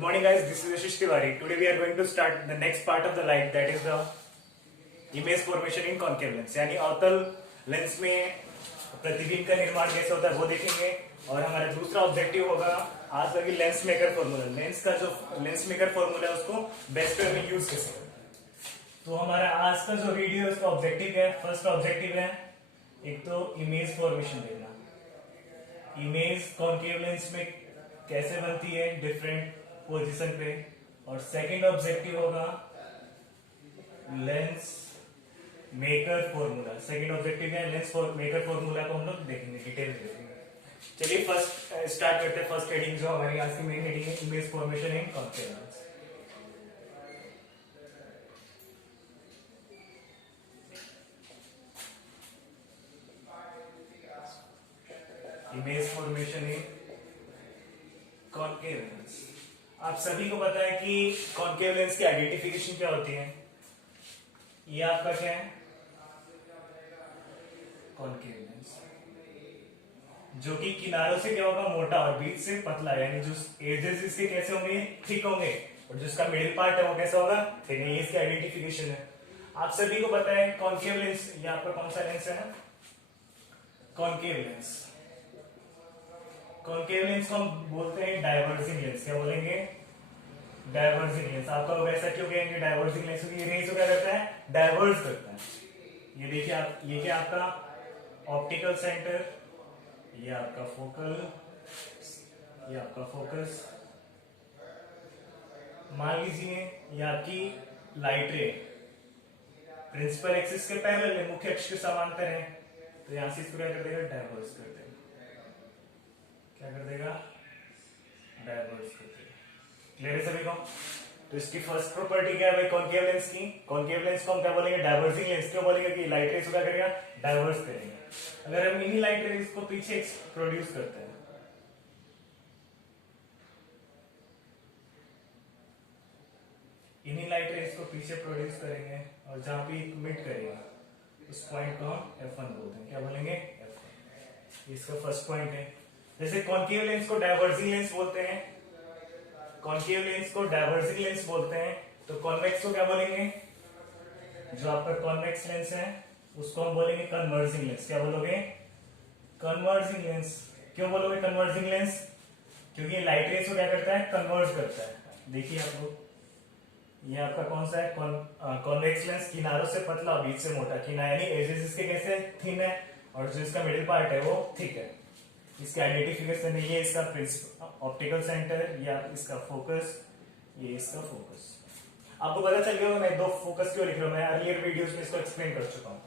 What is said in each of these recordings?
Good morning guys, this is Ashish Tiwari. Today we are going to start the next part of the light, that is the image formation in concave lens. यानी अवतल lens में प्रतिबिंब का निर्माण कैसे होता है वो देखेंगे। और हमारा दूसरा ऑब्जेक्टिव होगा आज तक लेंस मेकर फॉर्मूला। लेंस का जो लेंस मेकर फॉर्मूला है उसको बेस्ट वे में यूज कैसे करें। तो हमारा आज का जो वीडियो है उसका ऑब्जेक्टिव है, फर्स्ट ऑब्जेक्टिव है एक तो इमेज फॉर्मेशन देखना, इमेज कॉन्केव लेंस में कैसे बनती है डिफरेंट पोजीशन पे। और सेकंड ऑब्जेक्टिव होगा lens maker formula. Second objective है लेंस मेकर फॉर्मूला को हम लोग देखेंगे, डिटेल में देखेंगे। चलिए फर्स्ट स्टार्ट करते हैं। फर्स्ट हेडिंग जो हमारी आज की मेन हेडिंग है इमेज फॉर्मेशन इन कॉन्केव लेंस। इमेज फॉर्मेशन इन कॉन्केव लेंस। आप सभी को पता है कि कॉन्केव लेंस की आइडेंटिफिकेशन क्या होती है। ये आपका क्या है, कॉन्केव लेंस, जो कि किनारों से क्या होगा मोटा और बीच से पतला, यानी जो एजेस इसके कैसे होंगे, थिक होंगे, और जिसका मिडिल पार्ट है वो कैसा होगा, थिक। ये इसकी आइडेंटिफिकेशन है। आप सभी को पता है कॉन्केव लेंस, ये आपका कौन सा लेंस है ना, कॉन्केव लेंस। कॉन्केव लेंस को हम बोलते हैं डाइवर्जिंग लेंस। क्या बोलेंगे, डाइवर्जिंग लेंस। आपका वैसा क्यों कहेंगे डाइवर्जिंग लेंस, क्योंकि ये रेज को क्या करता है, डाइवर्ज करता है। ये देखिए आप, ये क्या आपका ऑप्टिकल सेंटर, ये आपका फोकल, ये आपका फोकस। मान लीजिए ये आपकी लाइट रे प्रिंसिपल एक्सिस के पैरेलल है, मुख्य अक्ष के समांतर है, तो यहां से इसको क्या कर देगा, डाइवर्ज कर देगा। क्या कर देगा, डाइवर्ज कर देगा। क्लियर है सभी को। तो इसकी फर्स्ट प्रॉपर्टी क्या है भाई कॉन्केव लेंस की। कॉन्केव लेंस को हम क्या बोलेंगे, डाइवर्जिंग लेंस। क्यों बोलेंगे कि लाइट रेस को क्या करेगा, डाइवर्ज करेगा। अगर हम इन्हीं लाइट रेस को पीछे प्रोड्यूस करते हैं, इन्हीं लाइट रेस को पीछे प्रोड्यूस करेंगे और जहां पे मिट करेगा उस पॉइंट को हम F1 बोलते हैं। क्या बोलेंगे, F1। इसका फर्स्ट पॉइंट है। जैसे कॉन्केव लेंस को डाइवर्जिंग लेंस बोलते हैं, कॉन्केव लेंस को डाइवर्जिंग लेंस बोलते हैं, तो कॉन्वेक्स को क्या बोलेंगे, जो आपका कॉन्वेक्स लेंस है उसको हम बोलेंगे कन्वर्जिंग लेंस। क्या बोलोगे, कन्वर्जिंग लेंस। क्यों बोलोगे कन्वर्जिंग लेंस, क्योंकि लाइट रेस को क्या करता है, कन्वर्ज करता है। देखिए आप लोग, ये आपका कौन सा है, कॉन्वेक्स लेंस, किनारों से पतला बीच से मोटा। किनारे यानी एजेस इसके कैसे थिन है और जो इसका मिडिल पार्ट है वो थिक है। इसकी आइडेंटिफिकेशन है, ये इसका ऑप्टिकल सेंटर, या इसका फोकस, ये इसका फोकस। आपको पता चल गया मैं दो फोकस क्यों लिख रहा हूं, मैं अर्लियर वीडियोस में इसको एक्सप्लेन कर चुका हूं।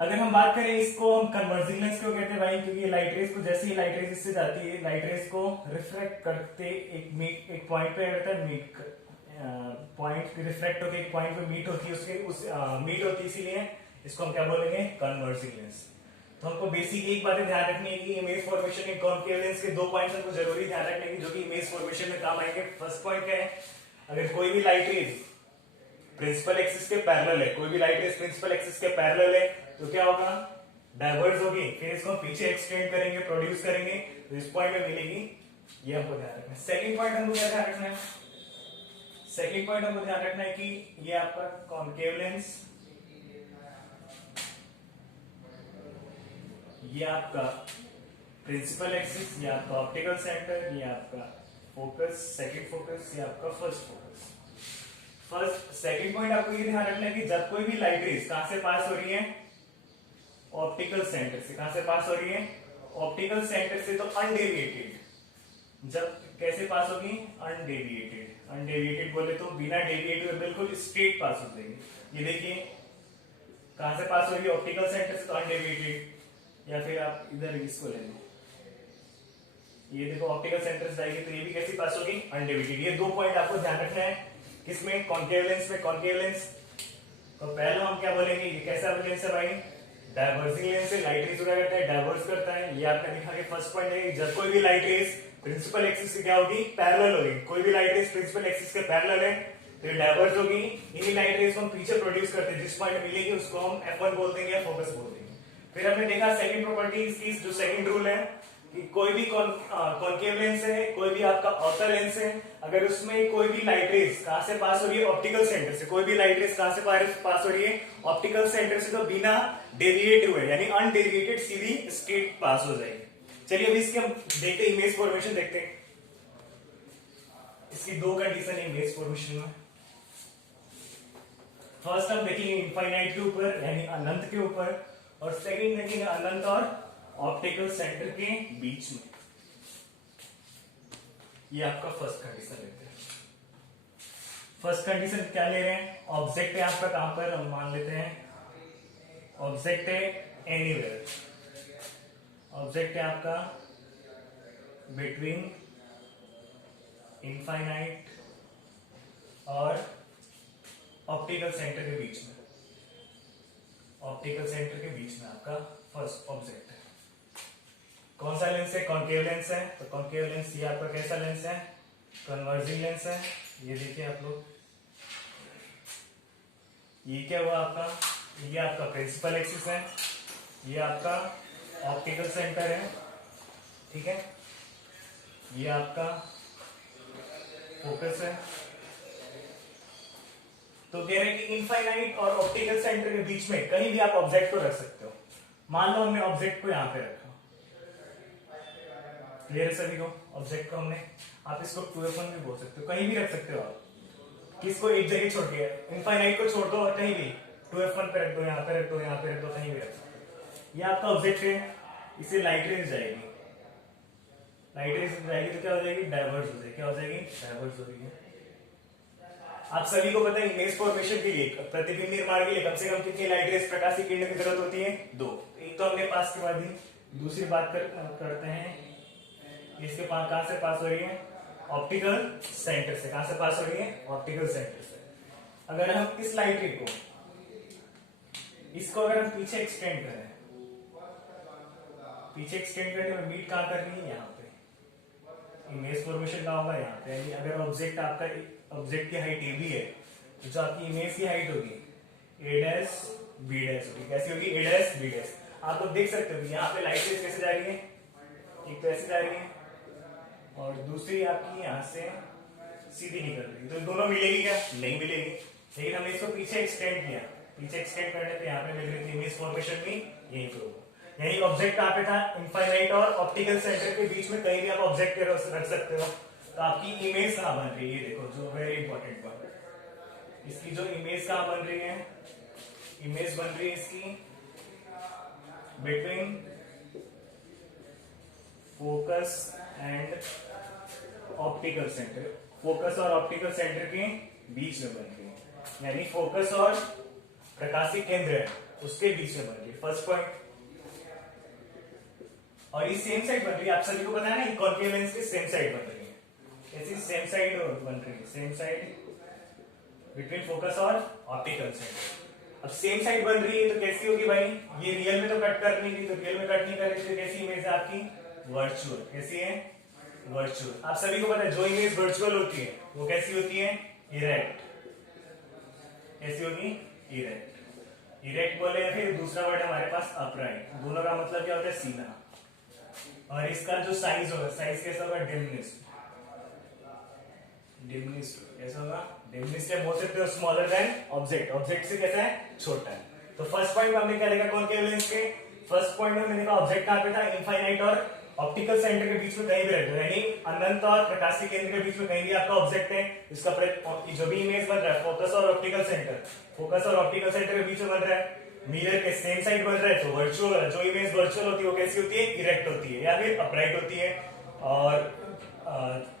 अगर हम बात करें इसको हम कन्वर्जिंग लेंस क्यों कहते हैं भाई, क्योंकि लाइट रेस को जैसे ही लाइट रेस इससे जाती है, लाइट रेस को रिफ्लेक्ट करते एक पॉइंट पे रहता है, पॉइंट रिफ्लेक्ट होकर एक पॉइंट पे मीट होती है, मीट होती है, इसीलिए इसको हम क्या बोलेंगे, कन्वर्जिंग लेंस। तो हमको बेसिक एक बातें ध्यान रखनी है कि इमेज फॉर्मेशन इन कॉन्केव लेंस के दो पॉइंट्स हमको जरूरी ध्यान रखने की, जो कि इमेज फॉर्मेशन में काम आएंगे। फर्स्ट पॉइंट क्या है, अगर कोई भी लाइट रेज प्रिंसिपल एक्सिस के पैरेलल है, कोई भी लाइट रेज प्रिंसिपल एक्सिस के पैरेलल है, तो क्या होगा, डाइवर्ज होगी। फिर इसको पीछे एक्सटेंड करेंगे, प्रोड्यूस करेंगे, तो इस पॉइंट में मिलेगी। ये हमको ध्यान रखना है। सेकेंड पॉइंट हमको क्या ध्यान रखना है, सेकेंड पॉइंट हमको ध्यान रखना है कि ये आपका कॉन्केव लेंस, ये आपका प्रिंसिपल एक्सिस, ये आपका ऑप्टिकल सेंटर, ये आपका फोकस, सेकंड फोकस, ये आपका first focus. First second point आपको ये ध्यान रखना है कि जब कोई भी लाइट रेज कहां से पास हो रही है, ऑप्टिकल सेंटर से। कहां से पास हो रही है, ऑप्टिकल सेंटर से, तो अनडेविएटेड। जब कैसे पास होगी, अनडेविएटेड। अनडेविएटेड बोले तो बिना डेविएट हुए बिल्कुल स्ट्रेट पास हो जाएगी। ये देखिए कहां से पास हो रही है, ऑप्टिकल सेंटर से, तो अनडेविएटेड। या फिर आप इधर इसको ले लो, ये देखो ऑप्टिकल सेंटर से जाएगी, तो ये भी कैसी पास होगी, अनडेविएटेड। ये दो पॉइंट आपको ध्यान रखना है किसमें, कॉन्केव लेंस में। कॉन्केव लेंस तो पहले हम क्या बोलेंगे, ये कैसा लेंस है भाई, डाइवर्जिंग लेंस है। लाइट रेस को क्या करता है, डाइवर्ज करता है। ये आपने दिखा के फर्स्ट पॉइंट है, जब कोई भी लाइट रेस प्रिंसिपल एक्सिस से क्या होगी, पैरेलल होगी। कोई भी लाइट रेस प्रिंसिपल एक्सिस के पैरेलल है तो ये डाइवर्ज होगी। इन्हीं लाइट रेस को हम पीछे प्रोड्यूस करते हैं, जिस पॉइंट मिलेगी उसको हम F1 बोल देंगे या फोकस बोल देंगे। फिर हमने देखा सेकंड प्रॉपर्टी इसकी, जो सेकंड रूल है कि कोई भी कॉन्केव लेंस है, कोई भी आपका आउटर लेंस है, अगर उसमें कोई भी लाइट रेज कहां से पास हो रही है, ऑप्टिकल सेंटर से, कोई भी लाइट रेज कहां से पास हो रही है, ऑप्टिकल सेंटर से, तो बिना डेविएट हुए यानी अनडेविएटेड सीधी स्ट्रेट पास हो जाएगी। चलिए अभी इसके हम देखते हैं, इमेज फॉर्मेशन देखते हैं। इसकी दो कंडीशन है इमेज फॉर्मेशन में। फर्स्ट हम देखेंगे इनफाइनाइट के ऊपर यानी अनंत के ऊपर, और सेकंड देखेंगे अनंत और ऑप्टिकल सेंटर के बीच में। ये आपका फर्स्ट कंडीशन लेते हैं। फर्स्ट कंडीशन क्या ले रहे हैं, ऑब्जेक्ट है आपका कहां पर, हम मान लेते हैं ऑब्जेक्ट है एनीवेयर, ऑब्जेक्ट है आपका बिटवीन इनफाइनाइट और ऑप्टिकल सेंटर के बीच में, ऑप्टिकल सेंटर के बीच में आपका फर्स्ट ऑब्जेक्ट है। कौन सा लेंस है, कॉन्केव लेंस है, तो कॉन्केव लेंस ये आपका कैसा लेंस है, कन्वर्जिंग लेंस है। ये देखिए आप लोग, ये क्या हुआ आपका, ये आपका प्रिंसिपल एक्सिस है, ये आपका ऑप्टिकल सेंटर है, ठीक है, ये आपका फोकस है। तो कह रहे हैं कि इनफाइनाइट और ऑप्टिकल सेंटर के बीच में कहीं भी आप ऑब्जेक्ट को रख सकते हो। मान लो हमने ऑब्जेक्ट को यहां पे रखा, क्लियर है सभी को, ऑब्जेक्ट को हमने, आप इसको 2f1 भी बोल सकते हो, कहीं भी रख सकते हो आप, किसको एक जगह छोड़ के, इनफाइनाइट को छोड़ दो और कहीं भी 2f1 पे रख दो, यहाँ पे रख दो, यहाँ पे रख दो, कहीं भी रख सकते हो। ये आपका ऑब्जेक्ट है, इसे लाइट रेज जाएगी, लाइट रेज जाएगी तो क्या हो जाएगी, डाइवर्ज हो जाएगी, क्या हो जाएगी, डाइवर्ज हो रही है। आप सभी को पता है इमेज फॉर्मेशन के लिए, प्रतिबिंब निर्माण के लिए कम से कम कितनी लाइट रेज, प्रकाशीय किरण की जरूरत होती है, 2। एक तो हमने पास करवा दी, दूसरी बात करते हैं, इसके पास कहां से पास हो रही है, ऑप्टिकल सेंटर से। कहां से पास हो रही है, ऑप्टिकल सेंटर से। अगर हम इस लाइट रे को, इसको अगर हम पीछे एक्सटेंड करें, पीछे एक्सटेंड करने में मीट कहां कर रही है, यहाँ पे इमेज फॉर्मेशन का होगा यहाँ पे। यानी अगर ऑब्जेक्ट आपका, ऑब्जेक्ट की हाइट ए बी है, तो जो आपकी इमेज की हाइट होगी ए डैश बी डैश होगी। कैसी होगी, ए डैश बी डैश। आप लोग देख सकते हो यहाँ पे लाइट रेज कैसे जा रही है, एक तो ऐसे जा रही है और दूसरी आपकी यहाँ से सीधी निकल रही है, तो दोनों मिलेगी क्या, नहीं मिलेगी। लेकिन हमने इसको पीछे एक्सटेंड किया, पीछे एक्सटेंड करने पे यहाँ पे मिल रही थी इमेज फॉर्मेशन भी यहीं पे होगा। यानी ऑब्जेक्ट कहाँ पे था, इनफाइनाइट और ऑप्टिकल सेंटर के बीच में कहीं भी आप ऑब्जेक्ट रख सकते हो। तो आपकी इमेज कहाँ बन रही है, ये देखो जो वेरी इंपॉर्टेंट बात, इसकी जो इमेज कहाँ बन रही है, इमेज बन रही है इसकी between focus and optical centre, focus और ऑप्टिकल सेंटर के बीच में बन रही है। यानी फोकस और प्रकाशिक केंद्र है उसके बीच में बन रही है, फर्स्ट पॉइंट। और ये सेम साइड बन रही है, आप सभी को पता है ना, कॉन्केव लेंस की सेम साइड बन रही है, ऐसी सेम साइड बन रही है, सेम साइड बिटवीन फोकस और ऑप्टिकल सेंटर। अब सेम साइड बन रही है तो कैसी होगी भाई, ये रियल में तो कट कर नहीं रही, तो रियल में कट नहीं कर रही तो कैसी इमेज है आपकी, वर्चुअल। कैसी है, वर्चुअल। आप सभी को पता है जो इमेज वर्चुअल होती है वो कैसी होती है, इरेक्ट। कैसी होगी, इरेक्ट। इरेक्ट बोले या फिर दूसरा वर्ड हमारे पास अपराइट, दोनों का मतलब क्या होता है, सीधा। और इसका जो साइज होगा, साइज कैसा होगा, डिमिनिश्ड। डिमिनिश्ड कैसा होगा, डिमिनिश्ड है, बोल सकते हो स्मॉलर देन ऑब्जेक्ट, ऑब्जेक्ट से कैसा है, छोटा है। तो फर्स्ट पॉइंट में हमने क्या देखा कॉन्केव लेंस के, फर्स्ट पॉइंट में हमने देखा ऑब्जेक्ट कहां पे था, इनफाइनाइट और ऑप्टिकल सेंटर के बीच में कहीं भी रख दो, यानी अनंत और प्रकाशीय केंद्र के बीच में कहीं भी आपका ऑब्जेक्ट है, इसका जो भी इमेज बन रहा है, फोकस और ऑप्टिकल सेंटर, फोकस और ऑप्टिकल सेंटर के बीच में बन रहा है, मिरर के सेम साइड बन रहा है, तो वर्चुअल, जो इमेज वर्चुअल होती है वो कैसी होती है, इरेक्ट होती है या फिर अपराइट होती है। और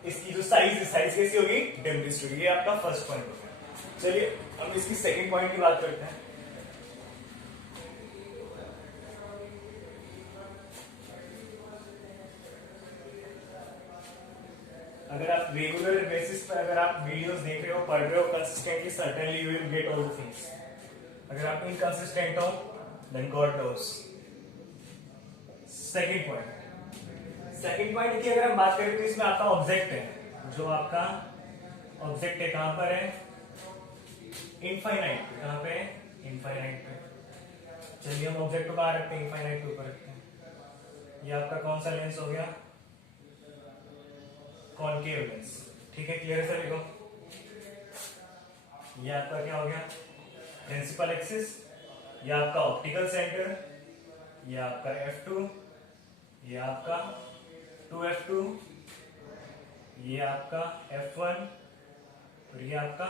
इसकी जो साइज कैसी होगी, डिमिनिश्ड होगी। ये आपका फर्स्ट पॉइंट हो गया। चलिए हम इसकी सेकंड पॉइंट की बात करते हैं। अगर आप रेगुलर बेसिस पर अगर आप वीडियोस देख रहे हो, पढ़ रहे हो consistently, certainly you will get all the things. अगर आप इनकंसिस्टेंट हो then God knows. Second point की अगर हम बात करें तो इसमें आपका ऑब्जेक्ट है, जो आपका ऑब्जेक्ट है कहां पर है, इनफाइनाइट। कहां पे है, इनफाइनाइट पे। चलिए हम ऑब्जेक्ट को कहां रखते हैं, इनफाइनाइट के ऊपर रखते हैं। ये आपका कौन सा लेंस हो गया? Concave lens. ठीक है, क्लियर है सभी को? ये आपका क्या हो गया? Principal axis. ये आपका ऑप्टिकल सेंटर। ये आपका F2। ये आपका 2F2। ये आपका F1 और ये आपका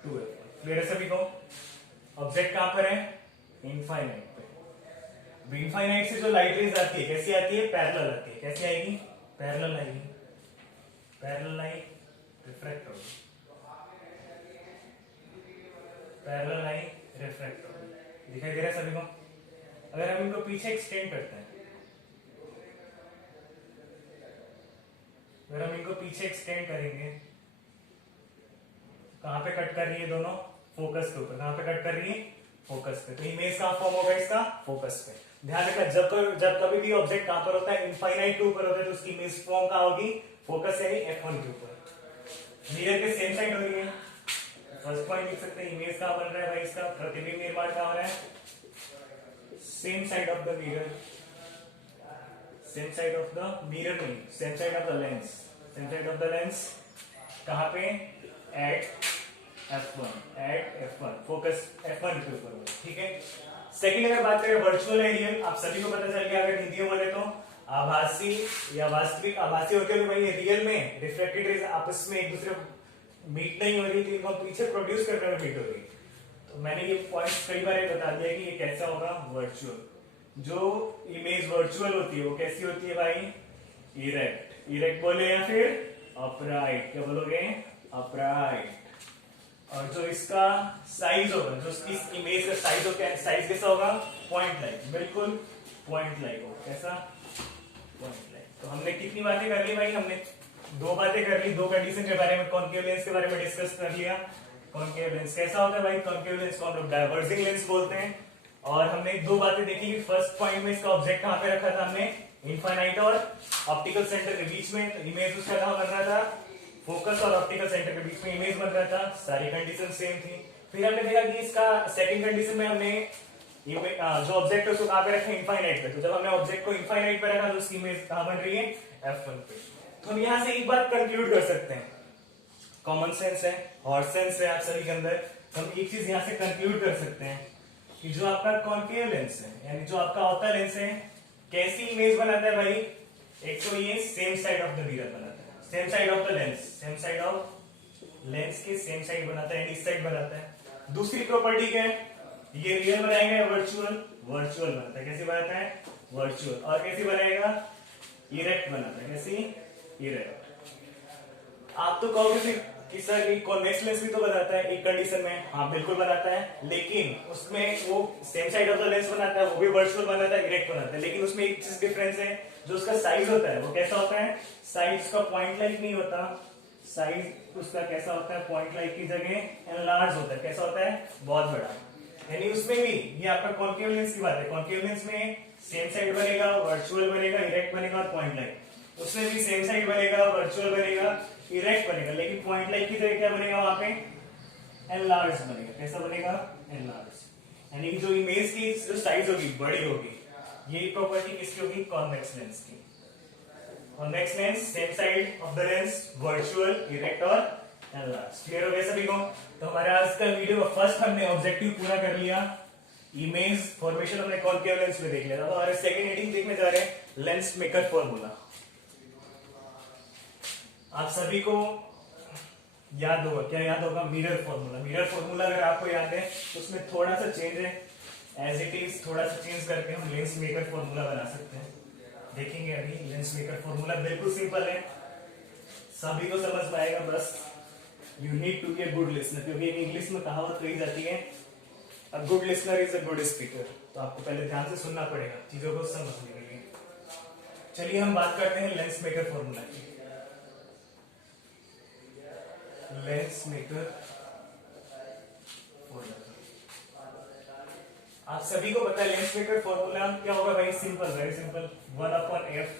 2F1। क्लियर है सभी को? ऑब्जेक्ट कहां पर है? इनफाइनाइट पे। इनफाइनाइट से जो लाइट रेज आती है कैसी आती है? पैरेलल आती है। कैसी आएगी? पैरेलल आएगी। पैरेलल लाइट रिफ्रैक्ट होगी, पैरेलल लाइट रिफ्रैक्ट होगी। दिखाई दे रहा है सभी को? अगर हम इनको पीछे एक्सटेंड करते हैं, अगर हम इनको पीछे एक्सटेंड करेंगे, कहां पे कट कर रही है दोनों? फोकस के ऊपर। कहां पे कट कर रही है? फोकस पे। तो इमेज कहां फॉर्म होगा इसका? फोकस पे। ध्यान रखना, जब कभी भी ऑब्जेक्ट कहां पर होता है? इनफाइनाइट के ऊपर होता है, तो उसकी इमेज फॉर्म कहां होगी? फोकस यानी F1 के ऊपर। मिरर के सेम साइड हो रही है। फर्स्ट पॉइंट लिख सकते हैं, इमेज कहां बन रहा है भाई? इसका प्रतिबिंब निर्माण कहां हो रहा है? Same side of the mirror. Same side of the mirror नहीं, same side of the lens. Same side of the lens कहां पे? एट F1 फोकस F1 के ऊपर। ठीक है। सेकंड अगर बात करें वर्चुअल है रियल, आप सभी को पता चल गया अगर हिंदी में बोले तो आभासी या वास्तविक। आभासी होते हुए भाई रियल में रिफ्लेक्टेड रेज आपस में एक दूसरे मीट नहीं हो रही थी, इनको पीछे प्रोड्यूस करने में मीट हो रही। तो मैंने ये पॉइंट कई बार बता दिया कि ये कैसा होगा? वर्चुअल। जो इमेज वर्चुअल होती है वो कैसी होती है भाई? इरेक्ट। इरेक्ट बोले या फिर अपराइट। क्या बोलोगे? अपराइट। और जो इसका साइज होगा, जो इसकी इमेज का साइज होगा, साइज कैसा होगा? Point like. बिल्कुल पॉइंट लाइक होगा। कैसा? Point like. तो हमने कितनी बातें कर ली भाई? हमने दो बातें कर ली, दो कंडीशन के बारे में, कॉनकेव लेंस के बारे में डिस्कस कर लिया। कॉनकेव लेंस कैसा होता है भाई? कॉनकेव लेंस को हम लोग डायवर्जिंग लेंस बोलते हैं। और हमने दो बातें देखी कि फर्स्ट पॉइंट में इसका ऑब्जेक्ट कहां पे रखा था हमने? इनफाइनाइट और ऑप्टिकल सेंटर के बीच में। तो इमेज उसका कहां बन रहा था? फोकस और ऑप्टिकल सेंटर के बीच में इमेज बन रहा था। सारी कंडीशन सेम थी। फिर हमने देखा कि इसका सेकंड कंडीशन में हमने जो ऑब्जेक्ट है उसको कहां पे रखा? इनफाइनाइट पे। तो जब हमने ऑब्जेक्ट को इनफाइनाइट पे रखा तो उसकी इमेज कहां बन रही है? F1 पे। तो हम यहां से एक बात कंक्लूड कर सकते हैं, कॉमन सेंस है, हॉट सेंस है आप सभी के अंदर। हम एक चीज यहां से कंक्लूड कर सकते हैं कि जो आपका कॉनकेव लेंस है, यानी जो आपका अवतल लेंस है, कैसी इमेज बनाता है भाई? एक तो ये same side of the mirror बनाता है, same side of the lens, same side of lens के सेम साइड बनाता है, इस साइड बनाता है। दूसरी प्रॉपर्टी क्या है? ये रियल बनाएगा या वर्चुअल? वर्चुअल बनाता है। कैसे बनाता है? वर्चुअल। और कैसे बनाएगा? इरेक्ट बनाता है। कैसी? इरेक्ट। आप तो कहोगे कि सर ये कॉन्वेक्स लेंस भी तो बनाता है एक कंडीशन में। हाँ बिल्कुल बनाता है, लेकिन उसमें वो same side of the lens बनाता है, वो भी वर्चुअल बनाता है, इरेक्ट बनाता है। लेकिन उसमें एक चीज डिफरेंस है, जो उसका साइज होता है वो कैसा होता है? साइज उसका पॉइंट लाइक नहीं होता, साइज उसका कैसा होता है? पॉइंट लाइक की जगह एनलार्ज होता है। कैसा होता है? बहुत बड़ा। यानी उसमें भी ये आपका कॉनकेव लेंस की बात है, कॉनकेव लेंस में सेम साइड बनेगा, वर्चुअल बनेगा, इरेक्ट बनेगा और पॉइंट लाइक। उसमें भी सेम साइड बनेगा, वर्चुअल बनेगा, इरेक्ट बनेगा, लेकिन पॉइंट लाइक की जगह क्या बनेगा? वहां पे एनलार्ज बनेगा। कैसा बनेगा? एनलार्ज। यानी जो इमेज की जो साइज होगी बड़ी होगी। यही प्रॉपर्टी किसकी होगी? कॉन्वेक्स लेंस की। Convex lens same side of the lens, virtual, erect और एनलार्ज। क्लियर हो गया सभी को? तो हमारा आज का वीडियो का फर्स्ट हमने ऑब्जेक्टिव पूरा कर लिया, इमेज फॉर्मेशन हमने कॉनकेव लेंस में देख लिया था। तो हमारे सेकंड हेडिंग देखने जा रहे हैं लेंस मेकर फॉर्मूला। आप सभी को याद होगा, क्या याद होगा? Mirror formula. मिरर फॉर्मूला अगर आपको याद है तो उसमें थोड़ा सा चेंज है, एज इट इज थोड़ा सा चेंज करके हम लेंस मेकर फॉर्मूला बना सकते हैं। देखेंगे अभी। लेंस मेकर फॉर्मूला बिल्कुल सिंपल है, सभी को समझ में आएगा। बस you need to be a good listener, क्योंकि इंग्लिश में कहावत कही जाती है a good listener is a good speaker. तो आपको पहले ध्यान से सुनना पड़ेगा चीजों को समझने के लिए। चलिए हम बात करते हैं लेंस मेकर फॉर्मूला की। लेंस मेकर फॉर्मूला आप सभी को पता है। लेंस मेकर फॉर्मूला क्या होगा भाई? Simple, very simple. 1/f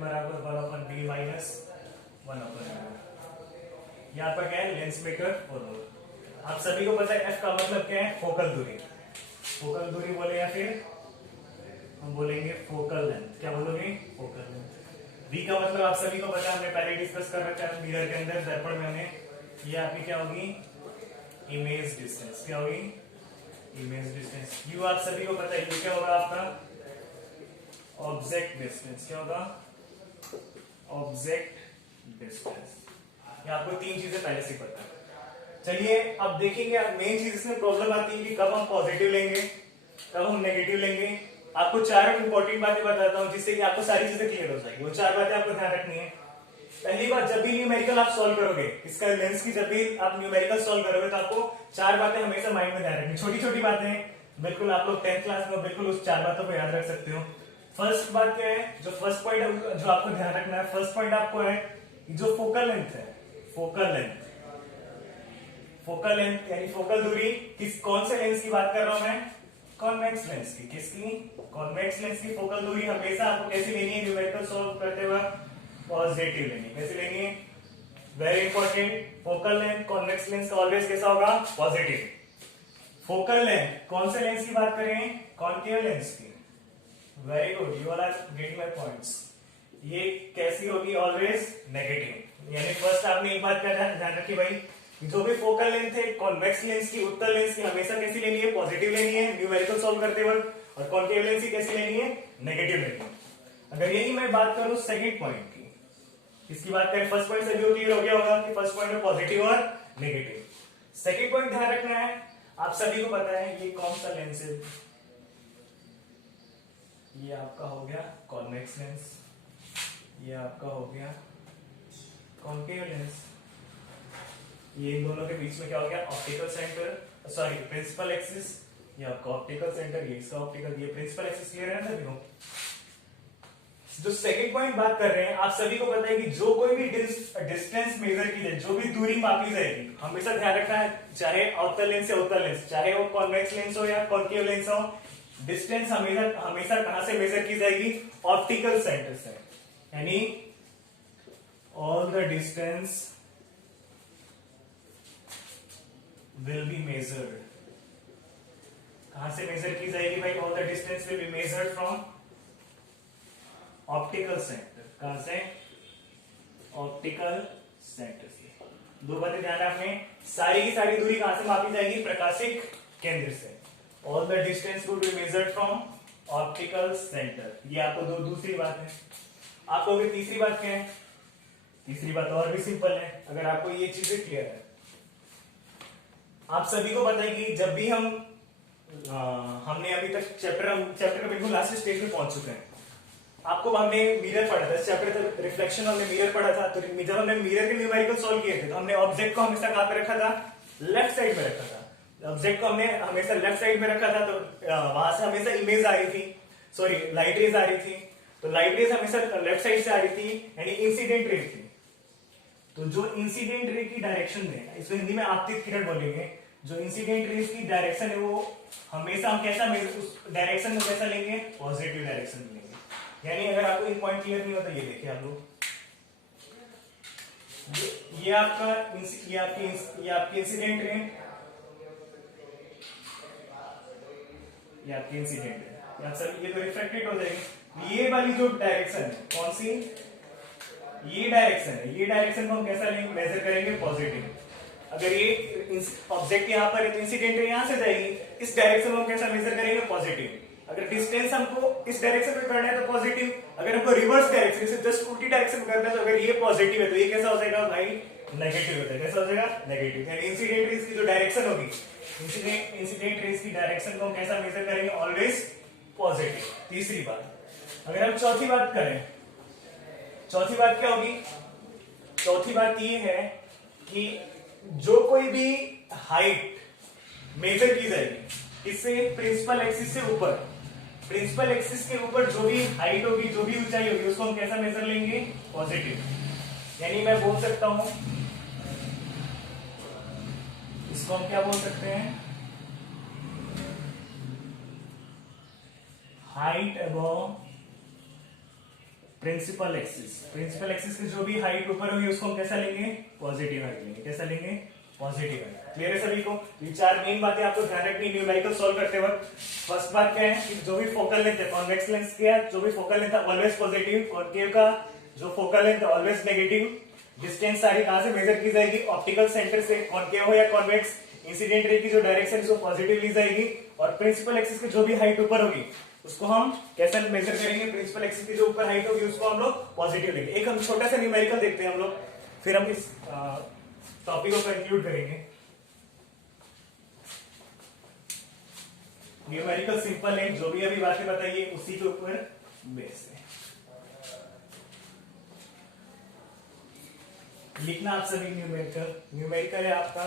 बराबर 1/b माइनस 1/b। ये आपका क्या है? Lens maker formula. आप सभी को पता है f का मतलब क्या है? फोकल दूरी। फोकल दूरी बोले या फिर हम बोलेंगे फोकल लेंथ। क्या बोलोगे? Focal length. वी का मतलब आप सभी को पता है, हमने पहले डिस्कस कर रखा है मिरर के अंदर, दर्पण में हमने। ये आपकी क्या होगी? Image distance. क्या होगी? Image distance. यू आप सभी को पता है, यू क्या होगा आपका? Object distance. क्या होगा? Object distance. ये आपको तीन चीजें पहले से पता है। चलिए अब देखेंगे, अब मेन चीज इसमें प्रॉब्लम आती है कि कब हम पॉजिटिव लेंगे, कब हम नेगेटिव लेंगे। आपको चार इंपॉर्टेंट बातें बताता हूं जिससे कि आपको सारी चीजें क्लियर हो जाएगी। वो चार बातें आपको ध्यान रखनी है। पहली बात, जब भी न्यूमेरिकल आप सॉल्व करोगे, इसका लेंस की जब भी आप न्यूमेरिकल सॉल्व करोगे तो आपको चार बातें हमेशा माइंड में ध्यान रखनी। छोटी छोटी बातें, बिल्कुल आप लोग 10th क्लास में बिल्कुल उस चार बातों को याद रख सकते हो। फर्स्ट बात क्या है, जो फर्स्ट पॉइंट जो आपको ध्यान रखना है, फर्स्ट पॉइंट आपको है जो फोकल लेंथ है। फोकल लेंथ, फोकल लेंथ यानी फोकल दूरी। किस कौन से लेंस की बात कर रहा हूं मैं? कॉन्वेक्स लेंस की। किसकी? कॉन्वेक्स लेंस की फोकल दूरी हमेशा आपको कैसी लेनी है न्यूमेरिकल सॉल्व करते वक्त? पॉजिटिव लेनी है। कैसी लेनी है? Very important. Focal length convex lens का ऑलवेज कैसा होगा? पॉजिटिव। फोकल लेंथ कौन से लेंस की बात करें? कॉन्केव लेंस की। Very good, you are getting my points. ये कैसी होगी? Always negative. यानी फर्स्ट आपने एक बात का ध्यान रखी भाई, जो भी फोकल लेंथ है कॉन्वेक्स लेंस की, उत्तल लेंस की, हमेशा कैसी लेनी है? पॉजिटिव लेनी है न्यूमेरिकल सॉल्व करते वक्त। और कॉन्केव लेंस की कैसी लेनी है? नेगेटिव लेनी है। अगर यही मैं बात करूं सेकंड पॉइंट की, इसकी बात करें, फर्स्ट पॉइंट से भी क्लियर हो गया होगा कि फर्स्ट पॉइंट में पॉजिटिव और नेगेटिव। सेकंड पॉइंट ध्यान रखना है, आप सभी को पता है ये कौन सा लेंस है? ये आपका हो गया कॉन्वेक्स लेंस, ये आपका हो गया कॉन्केव लेंस। ये इन दोनों के बीच में क्या हो गया? Optical centre, sorry principal axis. ये आपका ऑप्टिकल सेंटर, ये इसका ऑप्टिकल, ये प्रिंसिपल एक्सिस। क्लियर है ना सभी को? जो सेकंड पॉइंट बात कर रहे हैं, आप सभी को पता है कि जो कोई भी डिस्टेंस मेजर की जाए, जो भी दूरी मापी जाएगी, हमेशा ध्यान रखना है, चाहे अवतल लेंस या उत्तल लेंस, चाहे वो कॉन्वेक्स लेंस हो या कॉन्केव लेंस हो, डिस्टेंस हमेशा कहां से मेजर की जाएगी? ऑप्टिकल सेंटर से। यानी all the distance will be measured। कहां से मेजर की जाएगी भाई? All the distance will be measured from optical centre. कहां से? ऑप्टिकल सेंटर से। दो बातें ध्यान रखने, सारी की सारी दूरी कहां से मापी जाएगी? प्रकाशिक केंद्र से। All the distance will be measured from optical centre. ये आपको दूसरी बात है। आप लोगों की तीसरी बात क्या है? तीसरी बात और भी सिंपल है, अगर आपको ये चीजें क्लियर है। आप सभी को पता है कि जब भी हमने अभी तक चैप्टर का बिल्कुल लास्ट स्टेज में पहुंच चुके हैं। आपको हमने मिरर पढ़ा था, इस चैप्टर तक रिफ्लेक्शन हमने मिरर पढ़ा था। तो जब हमने मिरर के न्यूमेरिकल सॉल्व किए थे तो हमने ऑब्जेक्ट को हमेशा कहां पे रखा था? लेफ्ट साइड में रखा था। ऑब्जेक्ट को हमने हमेशा लेफ्ट साइड में रखा था, तो वहां से हमेशा इमेज आ रही थी, सॉरी लाइट रेज आ रही थी। तो लाइट रेज हमेशा लेफ्ट साइड से आ रही थी, यानी इंसिडेंट रे थी। तो जो इंसिडेंट रे की डायरेक्शन में, इसको हिंदी में आपतित किरण बोलेंगे, जो इंसिडेंट रेज की डायरेक्शन है वो हमेशा हम कैसा उस डायरेक्शन में कैसा लेंगे? पॉजिटिव डायरेक्शन में लेंगे। यानी अगर आपको एक पॉइंट क्लियर नहीं होता, ये देखिए आप लोग, ये आपकी इंसिडेंट रे, ये आपकी इंसिडेंट रे, ये तो रिफ्लेक्टेड हो जाएगी। ये वाली जो डायरेक्शन है कौन सी? ये डायरेक्शन है, ये डायरेक्शन को हम कैसा लेंगे? मेजर करेंगे पॉजिटिव। अगर ये ऑब्जेक्ट यहाँ पर है तो इंसिडेंट रे यहां से जाएगी, इस डायरेक्शन को हम कैसा मेजर करेंगे? पॉजिटिव। अगर डिस्टेंस हमको इस डायरेक्शन में करना है तो पॉजिटिव, अगर हमको रिवर्स डायरेक्शन से जस्ट उल्टी डायरेक्शन में करना है तो अगर ये पॉजिटिव है तो ये कैसा हो जाएगा भाई? नेगेटिव हो जाएगा। कैसा हो जाएगा? नेगेटिव। यानी इंसिडेंट रेज की जो डायरेक्शन होगी, इंसिडेंट रेज की डायरेक्शन को हम कैसा मेजर करेंगे? Always positive. तीसरी बात, अगर हम चौथी बात करें, चौथी बात क्या होगी? चौथी बात ये है कि जो कोई भी हाइट मेजर की जाएगी, इससे प्रिंसिपल एक्सिस से ऊपर, प्रिंसिपल एक्सिस के ऊपर जो भी हाइट होगी, जो भी ऊंचाई होगी, उसको हम कैसा मेजर लेंगे? पॉजिटिव। यानी मैं बोल सकता हूं, इसको हम क्या बोल सकते हैं? Height above principal axis. Principal axis की जो भी हाइट ऊपर होगी उसको हम कैसा लेंगे? पॉजिटिव हाइट लेंगे। कैसा लेंगे? पॉजिटिव है। क्लियर है सभी को? ये चार मेन बातें आपको ध्यान रखनी न्यूमेरिकल सॉल्व करते वक्त। फर्स्ट बात क्या है कि जो भी फोकल लेंथ है, कॉन्वेक्स लेंस क्या है, जो भी फोकल लेंथ है ऑलवेज पॉजिटिव, कॉन्केव का जो फोकल लेंथ है ऑलवेज नेगेटिव। डिस्टेंस सारी कहां से मेजर की जाएगी? ऑप्टिकल सेंटर से, कॉन्केव हो या कॉन्वेक्स। इंसिडेंट रे की जो डायरेक्शन है वो पॉजिटिव ली जाएगी, और प्रिंसिपल एक्सिस की जो भी हाइट ऊपर होगी उसको हम कैसे मेजर करेंगे? प्रिंसिपल एक्सिस की जो ऊपर हाइट होगी उसको हम लोग पॉजिटिव लेंगे। एक हम छोटा सा न्यूमेरिकल देखते हैं हम लोग, फिर हम इस टॉपिक को कंक्लूड करेंगे। न्यूमेरिकल सिंपल है, जो भी अभी बातें बताइए उसी के ऊपर बेस है। लिखना आप सभी न्यूमेरिकल। न्यूमेरिकल है आपका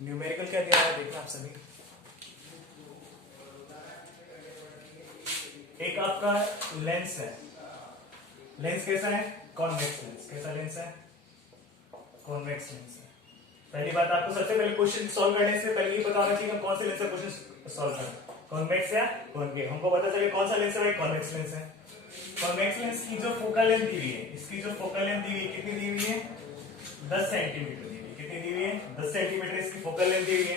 न्यूमेरिकल क्या दिया है देखना आप सभी। एक आपका लेंस है, लेंस कैसा है? Convex lens. कैसा लेंस है? कॉन्वेक्स लेंस है। पहली बात आपको सबसे पहले क्वेश्चन सॉल्व करने से पहले ये पता होना चाहिए कौन से लेंस का क्वेश्चन सॉल्व करना, कॉन्वेक्स या कॉन्केव। हमको पता चले कौन सा लेंस है? कॉन्वेक्स लेंस है। कॉन्वेक्स लेंस की जो फोकल लेंथ दी हुई है, इसकी जो फोकल लेंथ दी हुई है कितनी दी हुई है? 10 सेंटीमीटर दी हुई है। कितनी दी हुई है? 10 सेंटीमीटर इसकी फोकल लेंथ दी हुई है।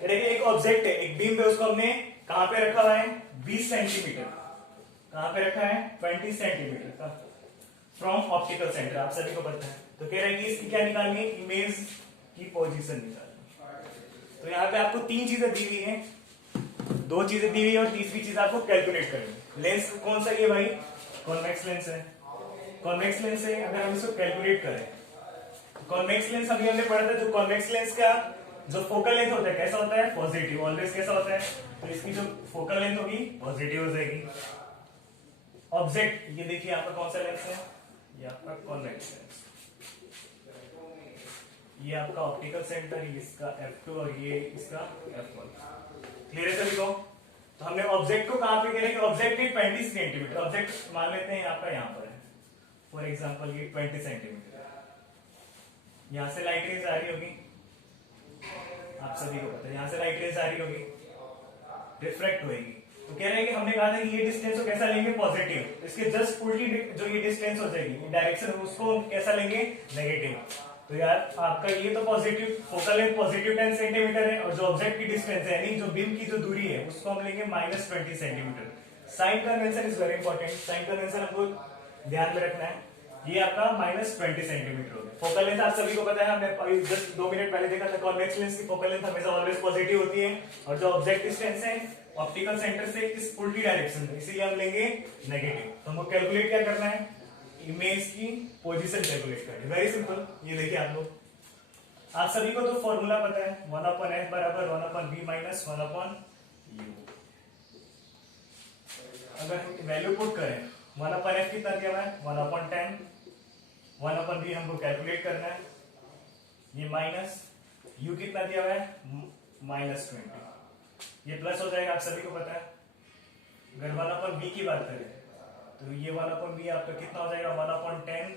देखिए एक ऑब्जेक्ट है, एक बीम पे, उसको हमने कहां पे रखा हुआ है? 20 सेंटीमीटर। कहां पे रखा है? 20 सेंटीमीटर का फ्रॉम ऑप्टिकल सेंटर, आप सभी को पता है। तो कह रहे हैं कि इसकी क्या निकालनी है? इमेज की पोजीशन निकालनी। तो यहाँ पे आपको तीन चीजें दी हुई हैं, दो चीजें दी हुई है और तीसरी चीज आपको कैलकुलेट करनी है। लेंस कौन सा है भाई? कॉन्वेक्स लेंस है। कॉन्वेक्स लेंस है, अगर हम इसको कैलकुलेट करें, कॉन्वेक्स लेंस अभी हमने पढ़ा था, जो कॉन्वेक्स लेंस का जो फोकल लेंथ होता है कैसा होता है? पॉजिटिव। ऑलवेज कैसा होता है? तो इसकी जो फोकल लेंथ होगी पॉजिटिव हो जाएगी। ऑब्जेक्ट ये देखिए आपका कौन सा लेंस है? ये आपका कॉन्वेक्स लेंस। ये आपका ऑप्टिकल सेंटर, इसका F2 और ये इसका F1। क्लियर है सभी को? तो हमने ऑब्जेक्ट को कहां पे कह रहे हैं? ऑब्जेक्ट है 20 सेंटीमीटर। ऑब्जेक्ट मान लेते हैं आपका यहां पर है, फॉर एग्जांपल ये 20 सेंटीमीटर। यहां से लाइट रेज आ रही होगी, आप सभी को पता है यहां से लाइट रेज आ रही होगी, रिफ्रैक्ट होगी। तो कह रहे हैं कि हमने कहा था कि ये डिस्टेंस को कैसा लेंगे? पॉजिटिव। इसके जस्ट उल्टी जो ये डिस्टेंस हो जाएगी डायरेक्शन, उसको कैसा लेंगे? नेगेटिव। तो यार आपका ये तो positive, focal length positive 10 centimetre है, और जो ऑब्जेक्ट की डिस्टेंस है यानी जो बीम की जो दूरी है उसको हम लेंगे -20 centimetre. Sign convention is very important. Sign convention हमको ध्यान में रखना है। ये आपका -20 सेंटीमीटर हो गया। फोकल लेंथ आप सभी को पता है, हमने जस्ट 2 मिनट पहले देखा था, कॉन्वेक्स लेंस की फोकल लेंथ हमेशा ऑलवेज पॉजिटिव होती है, और जो ऑब्जेक्ट डिस्टेंस है ऑप्टिकल सेंटर से इस उल्टी डायरेक्शन में, इसीलिए हम लेंगे नेगेटिव। तो हमको कैलकुलेट क्या करना है? इमेज की पोजीशन कैलकुलेट करनी है। Very simple. ये देखिए आप लोग, आप सभी को तो फॉर्मूला पता है, 1/f बराबर 1/v माइनस 1/u। अगर वैल्यू पुट करें, 1/f कितना दिया हुआ है? 1/10। 1/v हमको कैलकुलेट करना है, ये माइनस u कितना दिया हुआ है? -20। ये प्लस हो जाएगा, आप सभी को पता है। अगर 1/v की बात करें तो ये 1/v आपका कितना हो जाएगा? 1/10,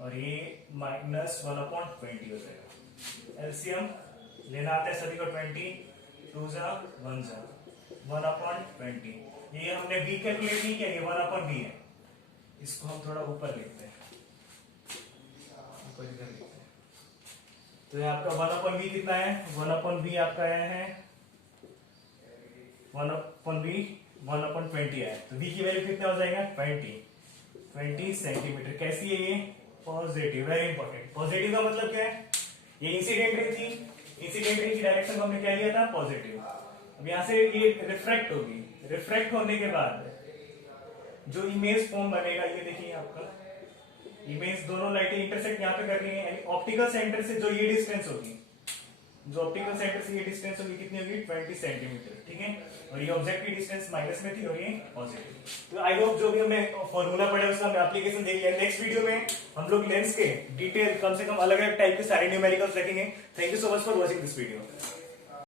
और ये -1/20 हो जाएगा। एलसीएम लेना आता है सभी को, 20 2 जा 1 जा 1/20। ये हमने v कैलकुलेट नहीं किया, ये 1/v है। इसको हम थोड़ा ऊपर लिखते हैं, ऊपर इधर लिखते हैं। तो ये आपका 1/v कितना है? 1/v आपका आया है 1/v 1/20 है। तो v की वैल्यू कितना हो जाएगा? 20 सेंटीमीटर। कैसी है ये? पॉजिटिव। Very important. पॉजिटिव का मतलब क्या है? ये इंसिडेंट रे थी, इंसिडेंट रे की डायरेक्शन को हमने क्या लिया था? पॉजिटिव। अब यहां से ये रिफ्रैक्ट होगी, रिफ्रैक्ट होने के बाद जो इमेज फॉर्म बनेगा, ये देखिए आपका इमेज, दोनों लाइटें इंटरसेक्ट यहाँ पे कर रही है, ऑप्टिकल सेंटर से जो ये डिस्टेंस होगी, जो ऑप्टिकल सेंटर से ये डिस्टेंस होगी कितनी होगी? 20 सेंटीमीटर। ठीक है, और ये ऑब्जेक्ट की डिस्टेंस माइनस में थी और ये पॉजिटिव। तो आई होप जो भी हमने फॉर्मूला पढ़ा उसका हमने एप्लीकेशन देख लिया। नेक्स्ट वीडियो में हम लोग लेंस के डिटेल कम से कम अलग अलग टाइप के सारे न्यूमेरिकल्स रखेंगे। Thank you so much for watching this video.